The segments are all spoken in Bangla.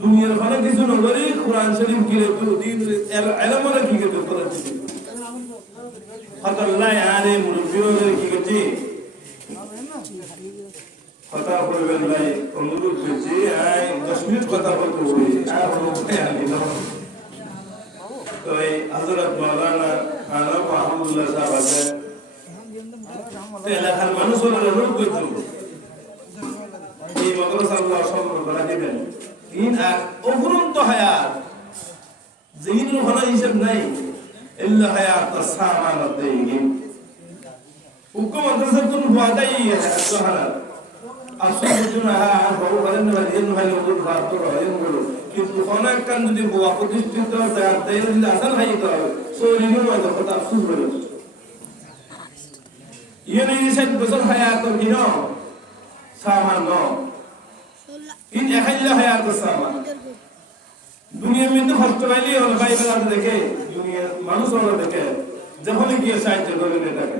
দুনিয়ার ফলে কিছু নগরী কোরআন শরীফ গিলে দিন এলামরে কি করতে করে হতাল্লাহ আরে মুরব্বিওরে কি করছি? কথা বলবেন ভাই অনুরোধ করছি আই দশ মিনিট কথা বলতে বলি। আর বলতে আমি না তো এই হজরত মাওলানা আনা মাহমুদুল্লাহ সাহেব আছে তো এলাকার মানুষ হলো অনুরোধ করছিল এই মাদ্রাসা আল্লাহ সম্পর্ক করা দিবেন ইন আর অফুরন্ত হায়াত জিন হলো হিসাব নাই ইল্লা হায়াত সামানাত দেইগিন হুকুম মাদ্রাসা কোন ওয়াদাই সুবহানাল্লাহ আসলে বড় করেন না ভাই লোক ভাত তো এর বলো কিন্তু অনেক কান যদি বোয়া প্রতিষ্ঠিত তার তাই যদি আসান হাই তো সরি নো কথা সুর বলো ইয়ে নেই হায়াত কিনো সামান নো ইন হায়াত দুনিয়া হলো বাইবেল দেখে দুনিয়া মানুষ হলো দেখে যখনই গিয়ে সাহায্য করে এটাকে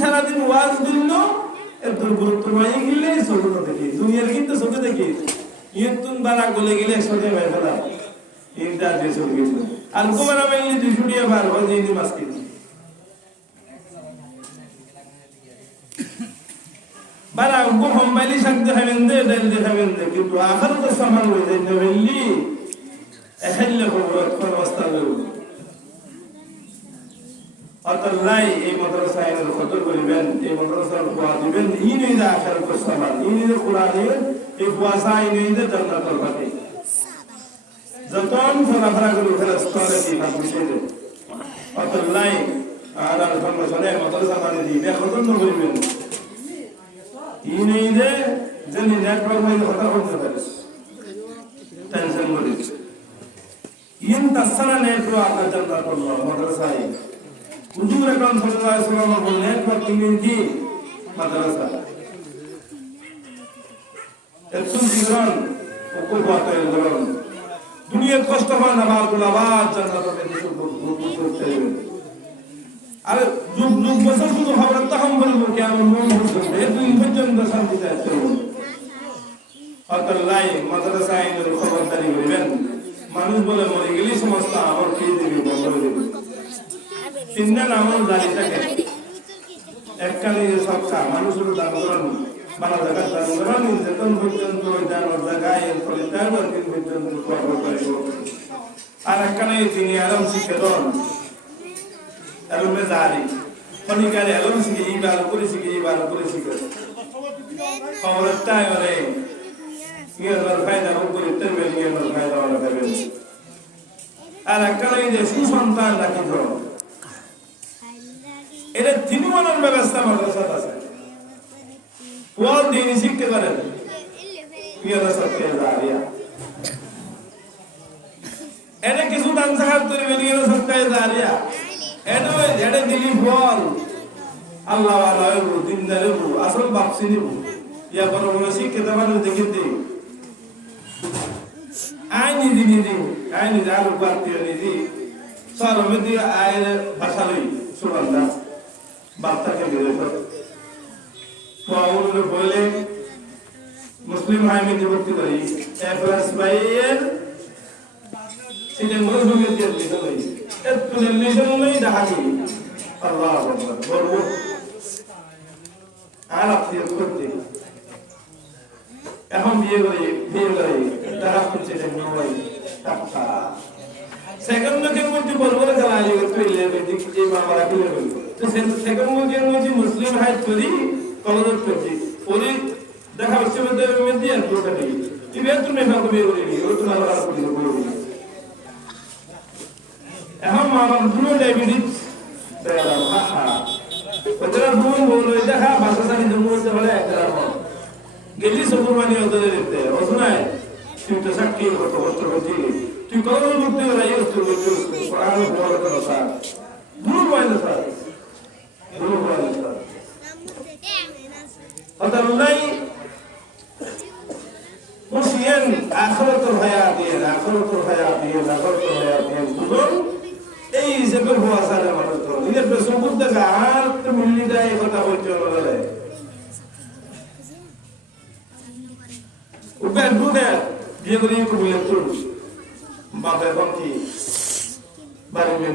সারাদিন ওয়াজ দিল এত গুরুত্ব গেলে দেখি। দুনিয়ার কিন্তু দেখি। বারা গলে গেলে ভাই যে আর বার বারা শাক দেখাবেন দে দেখাবেন দে, কিন্তু আখার তো সামান হয়ে যায় না খবর অতল্লাই এই মাদ্রাসা এর খতর করিবেন, এই মাদ্রাসার কোয়া দিবেন ইনি দা আখার তো সামান ইনি দে কোরআন এই কোয়াসা ইনি দে জান্নাতুল বাকি। যতন ফলাফলা করে উঠে স্তরে কি ভাব বিষয় অতল্লাই আর আর ফলাফলা মাদ্রাসা মানে দিবে খতর করিবেন। ইনেইদে যেন নেটওয়ার্ক হইলে কথা বলতে পারিস। টেনশন করিস। ইন তাসানা নেটওয়ার্ক মাদ্রাসায় হুজুর আকরাম সাল্লাল্লাহু আলাইহি ওয়াসাল্লাম নেটওয়ার্ক কিনে কি মাদ্রাসা। একটু জীবন ওকো বাতে জীবন দুনিয়া কষ্ট হয় না বাগুলো আবার জান্নাতে করতে হবে আরে, যুগ যুগ বছর শুধু খবর তখন বলব কি আমার মন করবে দুই পর্যন্ত শান্তিতে আসতে অতল্লাই মাদ্রাসা আইনের খবরদারি করিবেন। মানুষ বলে, মরে গেলে সমস্ত আমার খেয়ে দিবি, বন্ধ করে দিবি। তিনজন আমার দাঁড়িয়ে থাকে একখানে খা মানুষের দান বানা জায়গার দান করেন যেতন পর্যন্ত জানোর জায়গায় পরিত্যাগ দিন পর্যন্ত খবর করে। আর একখানে তিনি আরাম দেন এলমে জারি খনিকারে এলম শিখে এই বার করে শিখে এই বার করে শিখে। খবরের তাই মানে ইয়ার ফায়দা উপরে তেরবে ইয়ার ফায়দা ওরা আর লাগে যে সুসন্তান রাখি এটা তিন মনের ব্যবস্থা মাদ্রাসাত আছে। ওয়াল দিন শিখতে পারেন। ইয়ারা সত্যি জারিয়া এটা কিছু দান সাহায্য করবে ইয়ারা সত্যি জারিয়া এটা এটা দিলি বল আল্লাহ আল্লাহ দিনদারে আসল আয়ের ভাষা লই সুরন্দা বার্তাকে বেরো পাউল বলে মুসলিম ভাই মেদি ভর্তি করি। এ প্লাস সেটা বলব আপনি করতে এখন বিয়ে করে বিয়ে করে টাকা সেকেন্ড লোকের মধ্যে বলব খেলা আলী করতে ইলে এই বাবারা কি লেবে লোকের মধ্যে মুসলিম হাই করি কলর করছি। পরে দেখা বিশ্ববিদ্যালয়ের মধ্যে আর পুরোটা নেই। তুমি এত নেই। ভাবে বিয়ে করে নি ও আর করি এখন মা দুটো ডায়াবেটিস হা হা ওদের ভুল বলো দেখা বাসা স্যার। স্যার অতএব মুসলিম আখরতুল হায়াতিন আখরতুল হায়াতিন আখরতুল হায়াতিন এই হিসেবে হওয়া সারে মানুষ তো, নিজের কথা বলতে বলে উবের দুধে বিয়ে করে তুল বাপের বন্ধি বাড়ি মেয়ে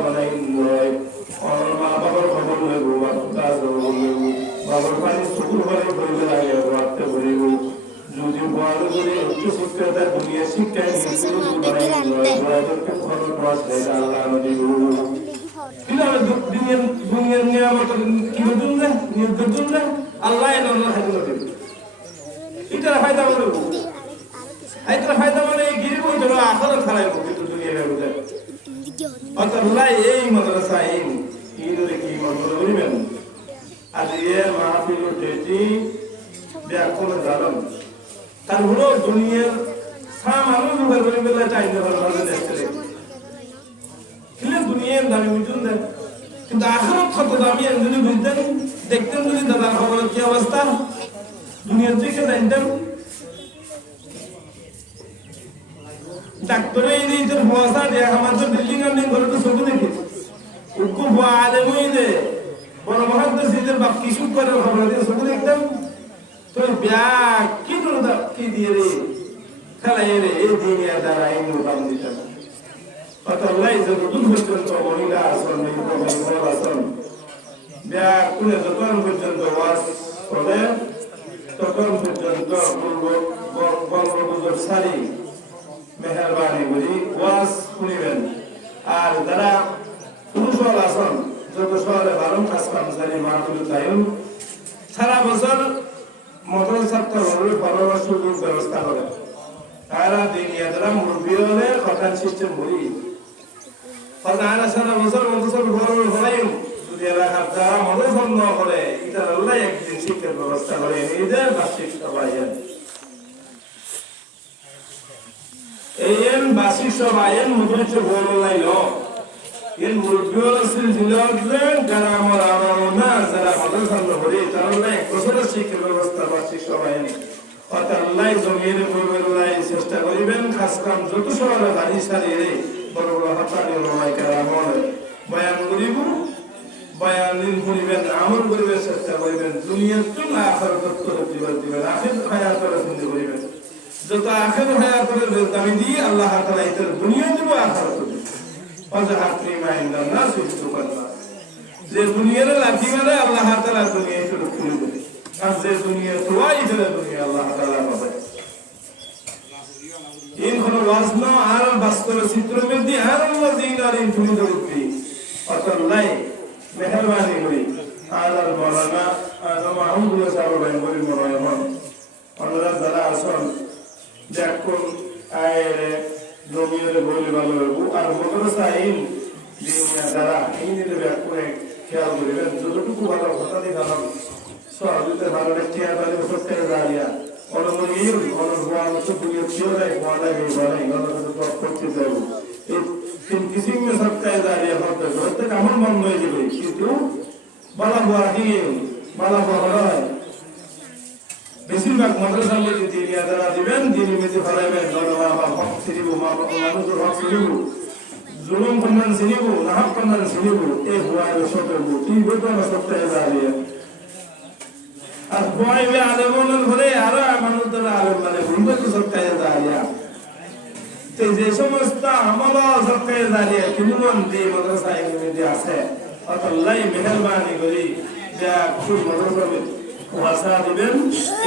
বানাই যদি শিক্ষায় বানাই পাস দেয় আল্লাহ কীভাবে দুনিয়ার দুনিয়ার নিয়ামত কি হতুন না নিয়ন্ত্রণ না আল্লাহ এনে আল্লাহ হাতে নদীব এটা ফায়দা বলব এটা ফায়দা মানে গিরিব আখরাত খারাইব কিন্তু দুনিয়ার মধ্যে অতএব এই মাদ্রাসা, এই ঈদের কি ব্যাকুল জানান তার হলো দুনিয়ার সামান্য লোকের করে বেলা চাইতে ভালো ভালো দেখতে কিন্তু দুনিয়ার দামি বুঝুন দেন। কিন্তু আখরত কত দামি যদি বুঝতেন, দেখতেন যদি দাদার খবর কি অবস্থা? দুনিয়ার দিকে জানতেন ডাক্তারে এই তোর বসা দে আমার তো বিল্ডিং আমি ঘরে তো দেখি। উকু বাদে মই দে বড় মহান্ত সিদের বাপ কিছু করে খবর দিয়ে ছবি দিয়ে রে? খেলা রে, এই দিনে দ্বারা এই যে দুধ পর্যন্ত মহিলা আসন মহিলা ব্যাগ কুলে যতক্ষণ পর্যন্ত ওয়াজ করে তখন পর্যন্ত বঙ্গবন্ধুর সারি মেহরবানি করি ওয়াজ শুনিবেন আর যারা পুরুষল আছেন যত শহরে বারো কর্মচারী মাহফিল তাইন সারা বছর মটর ছাত্র হলে পরামর্শ ব্যবস্থা করে। তারা দিন যারা মুরব্বী হলে সিস্টেম সারা বছর বড় হলাই যদি এলাকার যারা মনোসন্ন করে, এটা একদিন শিক্ষার ব্যবস্থা করে নিজের বার্ষিক সবাই এন বাসি সবাই মুদ্রিত বড় লাইল সিলসিলাতে যারা শিক্ষা ব্যবস্থা বাসি সবাই অর্থাৎ আল্লাহ জমির চেষ্টা করিবেন, খাস কাম যত বাড়ি সারিয়ে বড় বড় হাতানি রমাই কেরামন বয়ান করিব, বয়ান করিবেন, আমল করিবেন, চেষ্টা করিবেন, দুনিয়ার না আখার তত্ত্ব দিবেন দিবেন, আখির খায়া করে শুনতে করিবেন। যত আখের হায়াতের দামি দিয়ে আল্লাহ তাআলা এটার দুনিয়া দিব আখিরাত দিব ওয়াজা ফিমা ইনদাল্লাহ সুবহানাল্লাহ যে দুনিয়ার লাঠি মারে, আল্লাহ তাআলা দুনিয়া শুরু করে দেবে। আর যে দুনিয়া তোয়াই দেবে, দুনিয়া আল্লাহ তাআলা পাবে ইন কোন ওয়াজন আর বাস্তব চিত্র মধ্যে আর আল্লাহ দিনার ইন তুমি দরুতি অতল্লাই মেহেরবানি করি। আর আর বলানা আর মাহমুদুল্লাহ সাহেব ভাই বলি মরায়মন অন্যরা যারা আসন। দেখুন, আয়ের। জমিনের বলে ভালো লাগবো আর বলতে চাইম যে দাদা এই দিনে ব্যাগ করে খেয়াল করিবেন, যতটুকু ভালো কথা দিয়ে ভালো সহযোগিতা ভালো রাখতে তাদের সত্যি দাঁড়িয়া অনুমোদিন অনুভব হচ্ছে দুনিয়া কেউ নাই করতে যাব কিসিং মে সপ্তাহে দাঁড়িয়ে হতে হতে আমার মন হয়ে যাবে। কিন্তু বলা হওয়া দিয়ে বলা বেশিরভাগ মাদ্রাসার মধ্যে তিনি যারা দিবেন তিনি মেঝে ফলাইবেন ধন্যবাদ বা হক ছিনিব মানুষের হক ছিনিব, জুলুম কন্যান ছিনিব, নাহক কন্যান ছিনিব এই হুয়াই সতর্ক তিন বেতন সপ্তাহে দাঁড়িয়ে আর হুয়াই বে আলেমনের ঘরে আরও মানুষ দ্বারা আলেম মানে ভুলবে তো সপ্তাহে দাঁড়িয়ে যে সমস্ত আমল সপ্তাহে দাঁড়িয়ে কিনুমন যে মাদ্রাসা মধ্যে আছে। অতল্লাই মেহরবানি করি, যা সুন্দর করবে ভাষা দিবেন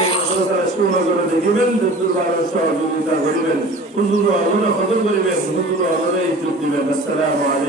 এই ভাষা সুন্দর করে দেখিবেন দুর্বার সহযোগিতা করিবেন। দিবেন। আসসালামু আলাইকুম।